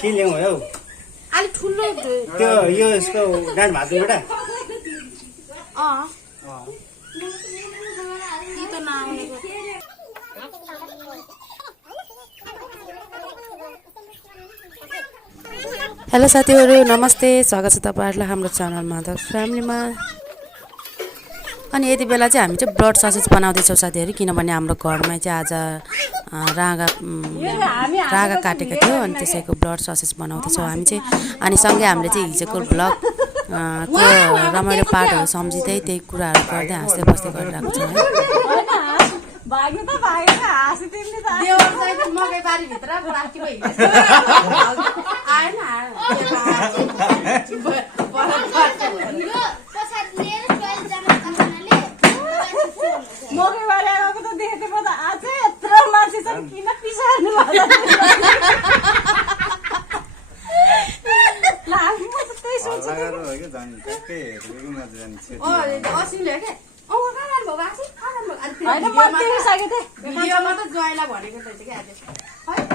के ल्याउँ हौ अलि ठुलो त्यो यो यसको डाँड भात बेटा तितो नआउनेको हेलो साथीहरू नमस्ते स्वागत छ तपाईहरुलाई हाम्रो च्यानल माधव फ्यामिलीमा। अनि यति बेला चाहिँ हामी चाहिँ ब्लड ससेज बनाउँदैछौँ साथीहरू, किनभने हाम्रो घरमा चाहिँ आज रागा काटेको थियो अनि त्यसैको ब्लड ससेज बनाउँदैछौँ हामी चाहिँ। अनि सँगै हामीले चाहिँ हिजोको ब्लग को रमाइलो पार्टहरू सम्झिँदै त्यही कुराहरू गर्दै हाँस्दै बस्दै गरिरहेको छौँ है। भाग्यो त भाग्यो हाँसी तिमीले त देवर चाहिँ मकै बारी भित्र राखी भइ आएन मकै बारी आएको त देखेको त आज यत्रो मान्छे छन् किन पिसार्नु भयो लाग्नु त त्यही सोचेको हो के जान के रुममा जान्छ असिले के हैन मर्दै सके थे भिडियोमा त जयला भनेको थिएछ के आज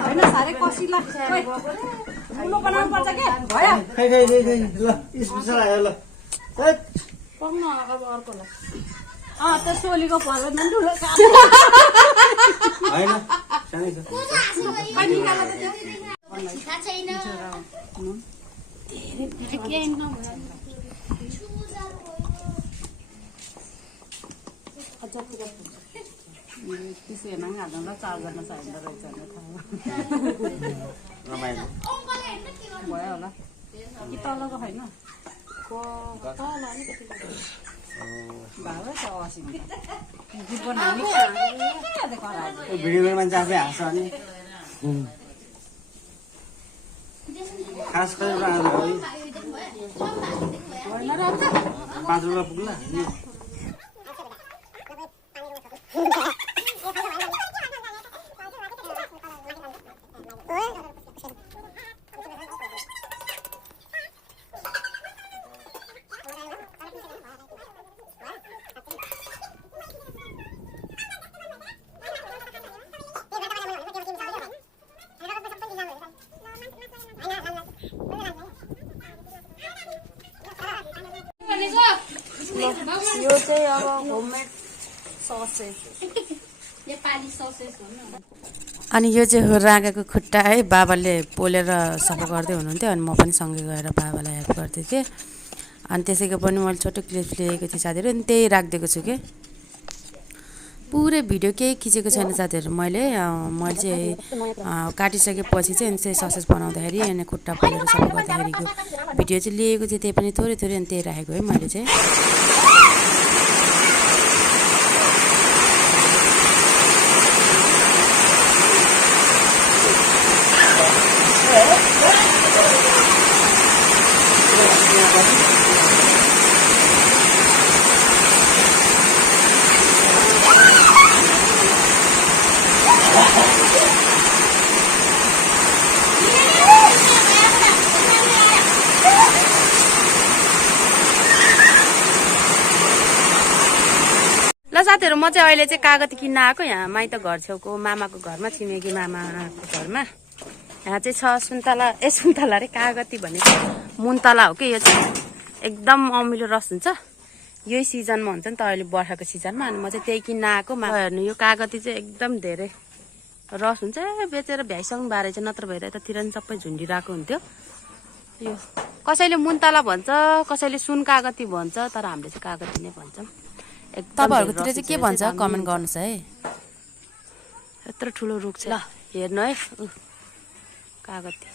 हैन सारे कसिला ठुलो बनाउनु पर्छ के भयो खै ल स्पेशल आयो ल पग्न अब अर्कोलाई त सोलीको पर्व न ठुलो हैन सानै छ अनि निकाल्न त त्यो थाहा छैन धेरै के नभयो त्यसो हेर्न हाल्दा चार गर्न चाहिँदो रहेछ रमाइलो भयो होला कि तलको होइन तल अलिकति भयो त असिन भिडियोमा मान्छे आफै हाँस्छ अनि खास गरेर आउँछ है 5 रुपैयाँ पुग्ला यो चाहिँ अब होममेड ससेज नेपाली ससेज हो न। अनि यो चाहिँ हो रागाको खुट्टा है, बाबाले पोलेर सफा गर्दै हुनुहुन्थ्यो अनि म पनि सँगै गएर बाबालाई हेल्प गर्थेँ कि। अनि त्यसैको पनि मैले छोटो क्लिप लिएको थिएँ साथीहरू, अनि त्यही राखिदिएको छु कि। पुरै भिडियो केही खिचेको छैन साथीहरू मैले चाहिँ काटिसकेपछि चाहिँ अनि चाहिँ ससेज बनाउँदाखेरि अनि खुट्टा पोलेर सफा गर्दाखेरिको भिडियो चाहिँ लिएको थिएँ, त्यही पनि थोरै थोरै अनि त्यही राखेको है मैले चाहिँ। ल साथीहरू म चाहिँ अहिले चाहिँ कागती किन्न आएको यहाँ माइत घर छेउको मामाको घरमा, छिमेकी मामाको घरमा। यहाँ चाहिँ छ सुन्तला सुन्तला रे कागती भनेको मुन्तला हो कि। यो चाहिँ एकदम अमिलो रस हुन्छ, यही सिजनमा हुन्छ नि त अहिले बर्खाको सिजनमा। अनि म चाहिँ त्यही किन्न आएको। हेर्नु यो कागती चाहिँ एकदम धेरै रस हुन्छ, बेचेर भ्याइसक्नु बारे चाहिँ, नत्र भएर यतातिर नि सबै झुन्डिरहेको हुन्थ्यो। यो कसैले मुन्तला भन्छ, कसैले सुन कागती भन्छ, तर हामीले चाहिँ कागती नै भन्छौँ। तपाईँहरूकोतिर चाहिँ के भन्छ कमेन्ट गर्नुहोस् है। यत्रो ठुलो रुख छ, ल हेर्नु है कागती।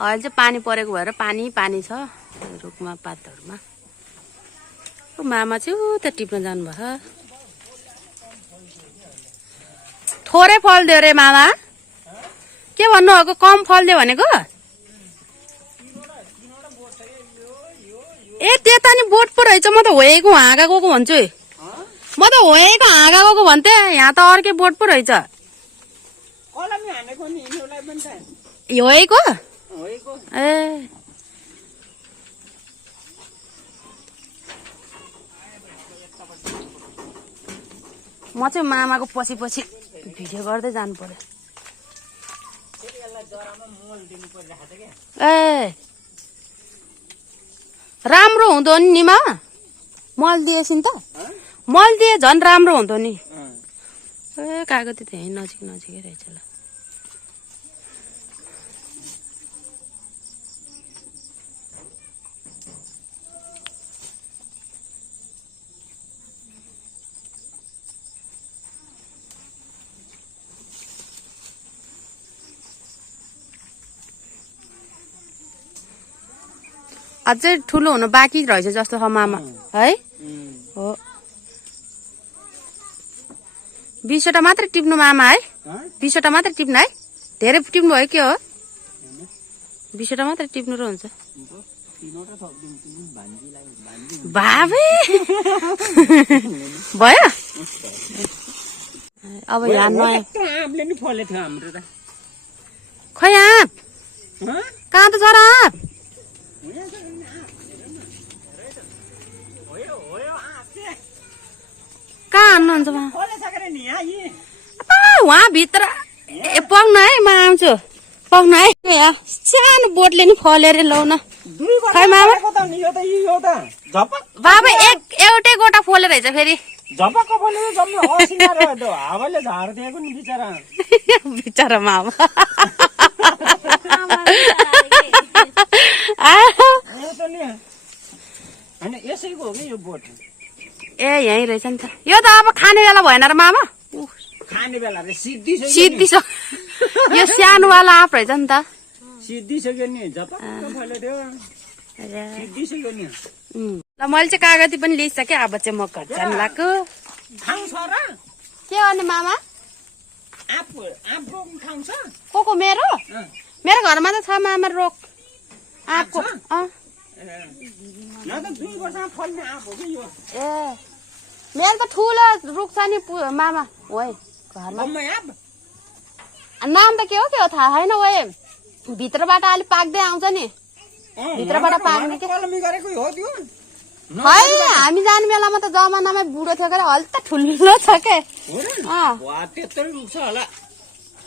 अहिले चाहिँ पानी परेको भएर पानी पानी छ रुखमा पातहरूमा। मामा चाहिँ उता टिप्न जानुभयो। थोरै फल दियो रे मामा, के भन्नु भएको? कम फल दियो भनेको? ए त्यता नि बोट पो रहेछ, म त होएको हाँगा गएको भन्छु। म त होएको हाँगा गएको भन्थे, यहाँ त अर्कै बोट पो रहेछ। होएको ए म चाहिँ मामाको पछि पछि भिडियो गर्दै जानु पर्यो। ए राम्रो हुँदो नि मा मल दिएछ नि त मल दिए झन् राम्रो हुँदो नि ए कागती त यहीँ नजिक नजिकै रहेछ ल अझै ठुलो हुनु बाँकी रहेछ जस्तो छ मामा है हो 20वटा मात्रै टिप्नु मामा है 20वटा मात्रै टिप्नु है धेरै टिप्नु भयो के हो 20वटा मात्रै टिप्नु र हुन्छ बाबे भयो अब यहाँ नयाँ खै आँप कहाँ त छ र आँप कहाँ हान्नुहुन्छ उहाँ भित्र ए पाउन है म आउँछु पाउन है यहाँ सानो बोटले नि फलेर लौ न खै मामा बाबा एउटै गोटा फलेर रहेछ फेरि बिचरा मामा ए यहीँ रहेछ नि त यो त अब खाने बेला भएन र मामा खाने बेला सिद्धि सिद्धि यो सानोवाला आँप रहेछ नि त सिद्धिसक्यो नि सिद्धिसक्यो नि ल मैले चाहिँ कागती पनि लिइसकेँ अब चाहिँ म घर जानु लाग्यो के गर्ने मामा को मेरो मेरो घरमा त छ मामा रोक आँपको ए मेरो त ठुलो रुख छ नि मामा हो घरमा नाम त के हो थाहा छैन ओ भित्रबाट अलिक पाक्दै आउँछ नि भित्रबाट पाक्ने के है हामी जाने बेलामा त जमानामै बुढो थियो के अलि त ठुलो छ के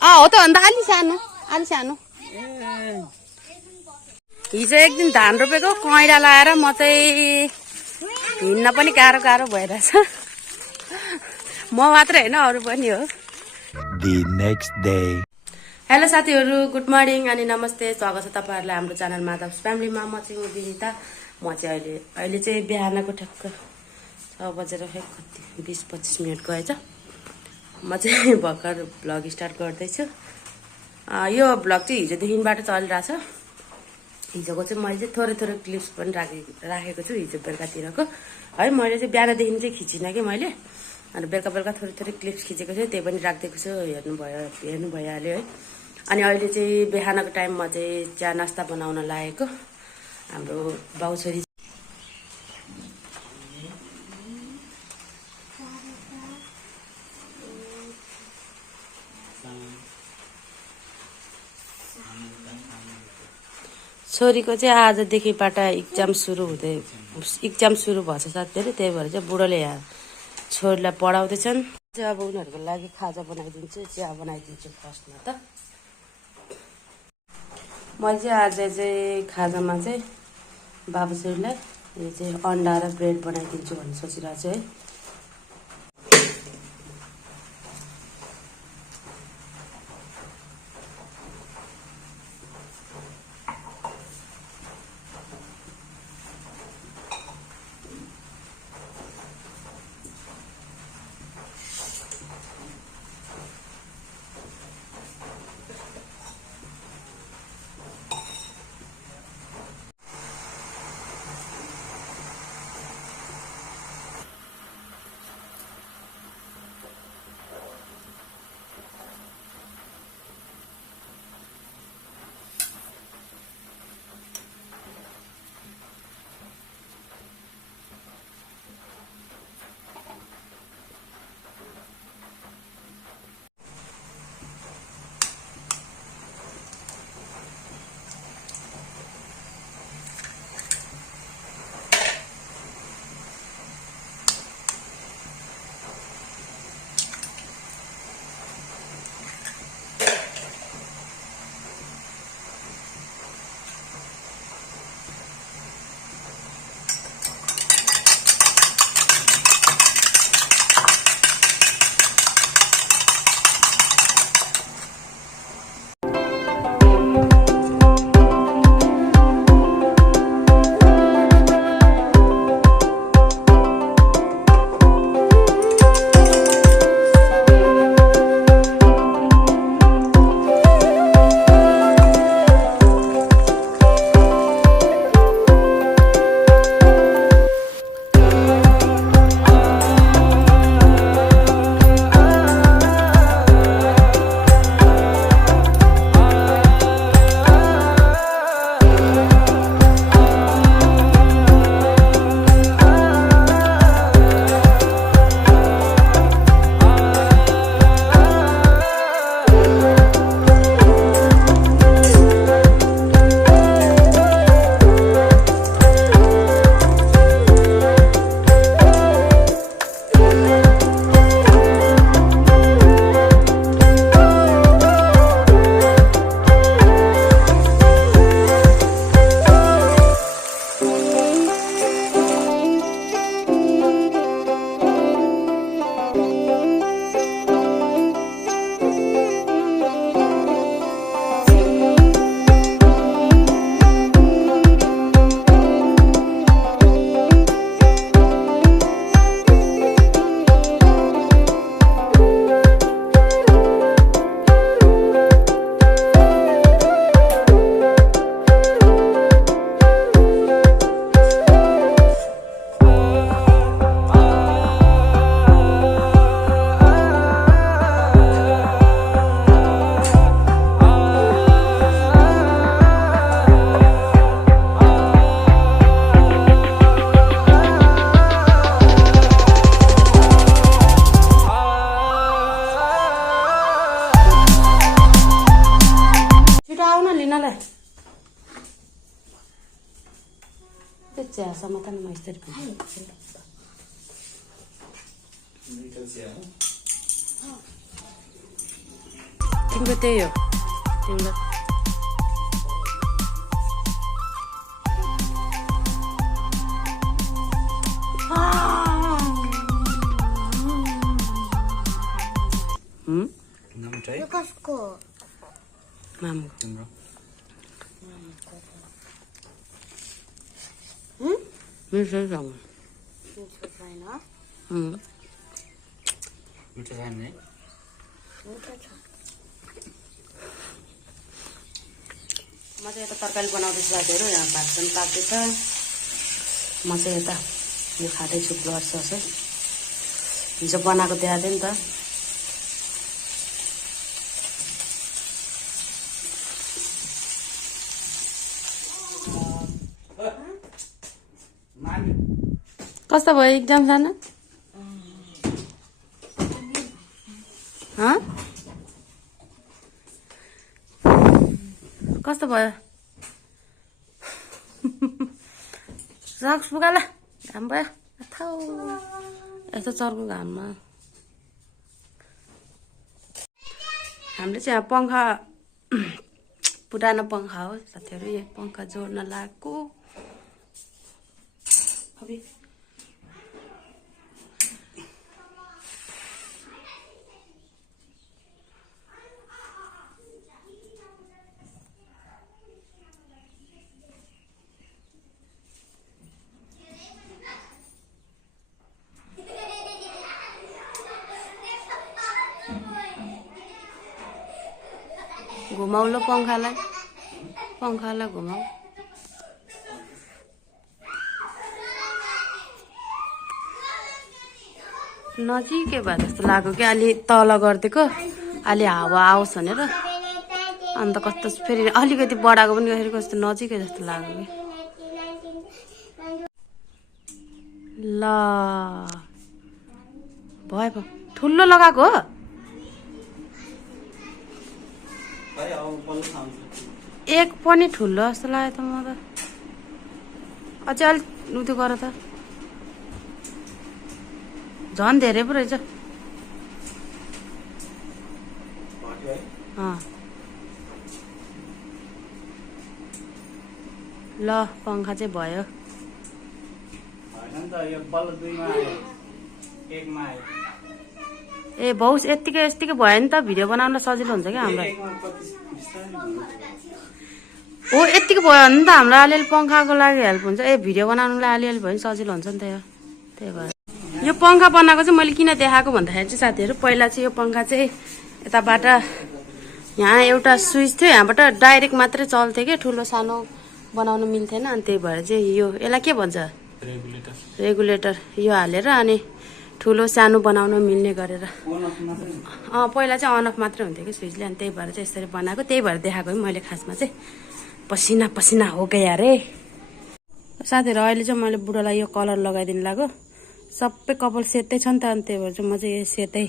हो त अन्त अलि सानो हिजो एक दिन धान रोपेको कैँडा लाएर म चाहिँ हिँड्न पनि गाह्रो भइरहेछ म मात्रै होइन अरू पनि हो हेलो साथीहरू गुड मर्निङ अनि नमस्ते स्वागत छ तपाईँहरूलाई हाम्रो च्यानल माधव फ्यामिलीमा म चाहिँ विनिता म चाहिँ अहिले चाहिँ बिहानको ठ्याक्क 6 बजेर 20-25 मिनट गएछ म चाहिँ भर्खर भ्लग स्टार्ट गर्दैछु यो भ्लग चाहिँ हिजोदेखिबाट चलिरहेछ हिजोको चाहिँ मैले चाहिँ थोरै क्लिप्स पनि राखेको छु हिजो बेलुकातिरको है मैले चाहिँ बिहानदेखि चाहिँ खिचिनँ कि मैले अनि बेलुका थोरै क्लिप्स खिचेको छु त्यही पनि राखिदिएको छु हेर्नु भइहाल्यो है अनि अहिले चाहिँ बिहानको टाइममा चाहिँ चिया नास्ता बनाउन लागेको हाम्रो बाउछोरी छोरीको चाहिँ आजदेखिबाट इक्जाम सुरु भएछ साथीहरू त्यही भएर चाहिँ बुढोले यहाँ छोरीलाई पढाउँदैछन् चाहिँ अब उनीहरूको लागि खाजा बनाइदिन्छु चिया बनाइदिन्छु फर्स्टमा त मैले चाहिँ आज चाहिँ खाजामा चाहिँ बाबुछोरीलाई यो चाहिँ अन्डा र ब्रेड बनाइदिन्छु भन्ने सोचिरहेको छु है चियासम्म त म यस्तरी खान्छु तिम्रो त्यही हो तिम्रो कसको मामु तिम्रो मिठो छ मिठो छैन मिठो छैन है मिठो छ म चाहिँ यता तरकारी बनाउँदैछु साथीहरू यहाँ भात पनि पाक्दैछ म चाहिँ यता यो खाँदैछु ब्लड सस है हिजो बनाएको देखाएको थिएँ नि त कस्तो भयो एक्जाम जान कस्तो भयो सक्स पुगाला घाम भयो थाउ यस्तो चर्को घाममा हामीले चाहिँ यहाँ पङ्खा पुरानो पङ्खा हो साथीहरू यो पङ्खा जोड्न लागेको अबि घुमाउलो पङ्खालाई घुमाउ नजिकै भए जस्तो लाग्यो कि अलि तल गरिदिएको अलि हावा आओस् भनेर अन्त कस्तो फेरि अलिकति बढाएको पनि फेरि कस्तो नजिकै जस्तो लाग्यो कि ल भयो ठुलो लगाएको हो एक पनि ठुलो जस्तो लाग्यो त म त अझै अलिक उयो गर त झन् धेरै पो रहेछ ल पङ्खा चाहिँ भयो ए भाउस यत्तिकै भयो नि त भिडियो बनाउन सजिलो हुन्छ क्या हामीलाई हो यत्तिकै भयो भने त हामीलाई अलिअलि पङ्खाको लागि हेल्प हुन्छ ए भिडियो बनाउनुलाई अलिअलि भयो भने सजिलो हुन्छ नि त यो त्यही भएर यो पङ्खा बनाएको चाहिँ मैले किन देखाएको भन्दाखेरि चाहिँ साथीहरू पहिला चाहिँ यो पङ्खा चाहिँ यताबाट यहाँ एउटा स्विच थियो यहाँबाट डाइरेक्ट मात्रै चल्थ्यो कि ठुलो सानो बनाउनु मिल्थेन अनि त्यही भएर चाहिँ यो यसलाई के भन्छ रेगुलेटर यो हालेर अनि ठुलो सानो बनाउन मिल्ने गरेर पहिला चाहिँ अन अफ मात्रै हुन्थ्यो कि स्विचले अनि त्यही भएर चाहिँ यसरी बनाएको त्यही भएर देखाएको है मैले खासमा चाहिँ पसिना पसिना हो गयो अरे साथीहरू अहिले चाहिँ मैले बुढोलाई यो कलर लगाइदिनु लाग्यो सबै कपाल सेतै छ नि त अनि त्यही भएर चाहिँ म चाहिँ यो सेतै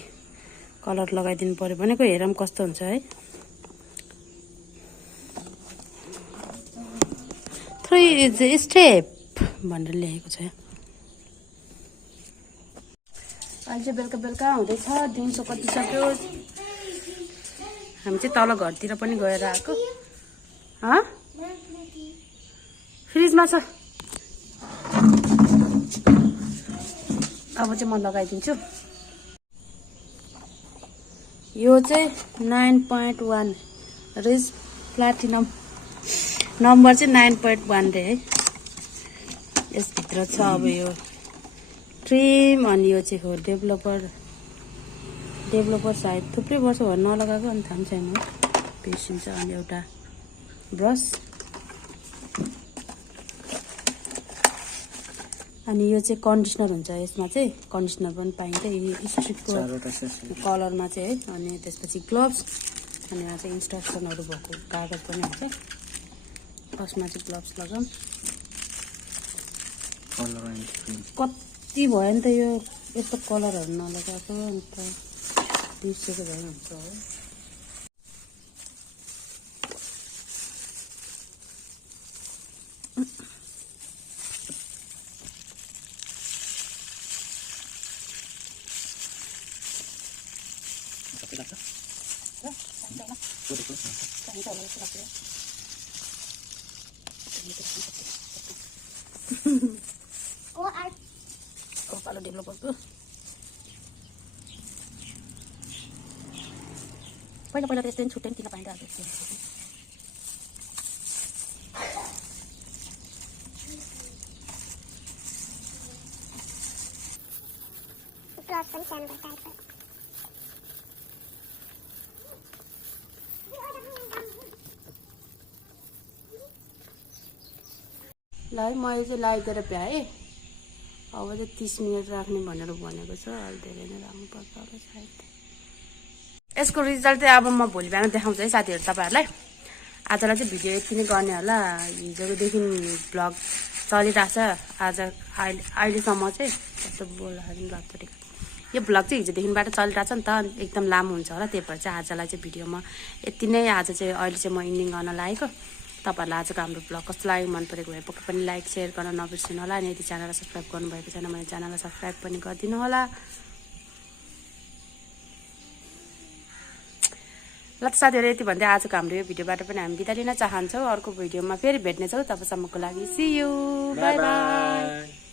कलर लगाइदिनु पर्यो भनेको हेरौँ कस्तो हुन्छ है 3 is a step भनेर लेखेको छ अहिले चाहिँ बेलुका बेलुका हुँदैछ दिउँसो कति सक्यो हामी चाहिँ तल घरतिर पनि गएर आएको फ्रिजमा छ अब चाहिँ म लगाइदिन्छु यो चाहिँ 9.1 रिज प्लाटिनम नम्बर चाहिँ 9.1 रे है यसभित्र छ अब यो ट्रिम अनि यो चाहिँ हो डेभलोपर सायद थुप्रै वर्ष भयो नलगाएको अनि थाहा छैन पेसिन्छ अनि एउटा ब्रस अनि यो चाहिँ कन्डिसनर हुन्छ यसमा चाहिँ कन्डिसनर पनि पाइन्छ यो स्ट्रिकको कलरमा चाहिँ है अनि त्यसपछि ग्लोभ्स अनि यहाँ चाहिँ इन्स्ट्रक्सनहरू भएको कागज पनि हुन्छ फर्स्टमा चाहिँ ग्लोभ्स लगाऊँ कति भयो नि त यो यस्तो कलरहरू नलगाएको अन्त बिर्सेको भए हुन्छ हो कपालो ढिलो पर्छ पहिला पहिला त यस्तो छुट्टै किन पाइन्छ ल है मैले चाहिँ लगाइदिएर भ्याएँ अब चाहिँ 30 मिनट राख्ने भनेर भनेको छ अलि धेरै नै राख्नुपर्छ होला सायद यसको रिजल्ट चाहिँ अब म भोलि बिहान देखाउँछु है साथीहरू तपाईँहरूलाई आजलाई चाहिँ भिडियो यति नै गर्ने होला हिजोदेखि भ्लग चलिरहेछ आज अहिलेसम्म चाहिँ कस्तो बोल्दाखेरि लाग्छ यो भ्लग चाहिँ हिजोदेखिबाट चलिरहेछ नि त एकदम लामो हुन्छ होला त्यही भएर चाहिँ आजलाई चाहिँ भिडियोमा यति नै आज चाहिँ अहिले चाहिँ म इन्डिङ गर्न लागेको तपाईँहरूलाई आजको हाम्रो भ्लग कस्तो लाग्यो मन परेको भए पक्कै पनि लाइक सेयर गर्न नबिर्सिनु होला अनि यदि च्यानललाई सब्सक्राइब गर्नुभएको छैन भने च्यानललाई सब्सक्राइब पनि गरिदिनु होला ल त साथीहरू यति भन्दै आजको हाम्रो यो भिडियोबाट पनि हामी बिदा लिन चाहन्छौँ अर्को भिडियोमा फेरि भेट्नेछौँ तबसम्मको लागि सी यू बाई बाई